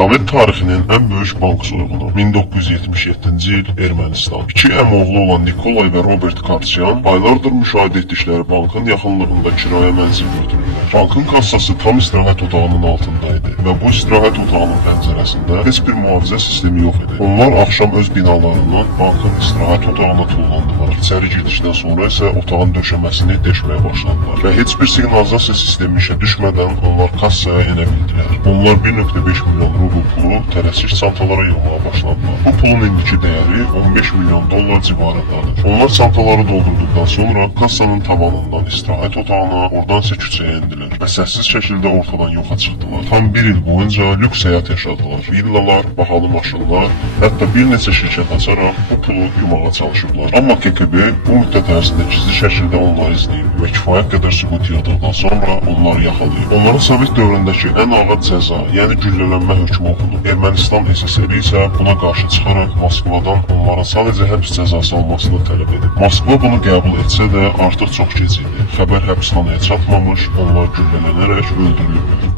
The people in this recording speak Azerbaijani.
Sovet tarixinin ən böyük bank soyğunu 1977-ci il Ermənistan. İki əmoğlu olan Nikolay və Robert Kartyan aylardır müşahidə etdikləri bankın yaxınlığında kirayə mənzil götürürlər. Bankın kassası tam istirahət otağının altındaydı və bu istirahət otağının pəncərəsində heç bir mühafizə sistemi yox idi. Onlar axşam öz binalarından bankın istirahət otağına tullandılar. İçəri girdikdən sonra isə otağın döşəməsini deşməyə başladılar və heç bir siqnalizasiya sistemi işə düşmədən onlar kassaya enə bildilər. Onlar 1,5 milyon rubl pulu tələsik çantalara yığmağa başladılar. Bu pulun indiki dəyəri 15 milyon dollar civarındadır. Onlar çantaları doldurduqdan sonra kassanın tavanından istirahət otağına, oradan isə küçəyə endilər və səssiz şəkildə ortadan yoxa çıxdılar. Tam bir il boyunca lüks həyat yaşadılar. Villalar, bahalı maşınlar, hətta bir neçə şirkət açaraq bu pulu yumağa çalışıblar. Amma KGB bu müddət ərzində gizli şəkildə onları izləyib və kifayət qədər sübut yığdıqdan sonra onları yaxalayıb. Onlara Sovet dövründəki ən ağır cəza, yəni güllələnmə hökmü oxunub. Ermənistan SSR isə buna qarşı çıxaraq Moskvadan onlara sadəcə həbs cəzası almasını tələb edib. Moskva bunu qəbul etsə də artıq çox gec idi. Xəbər həbsxanaya çatmamış, onlar güllələnərək öldürülüblər.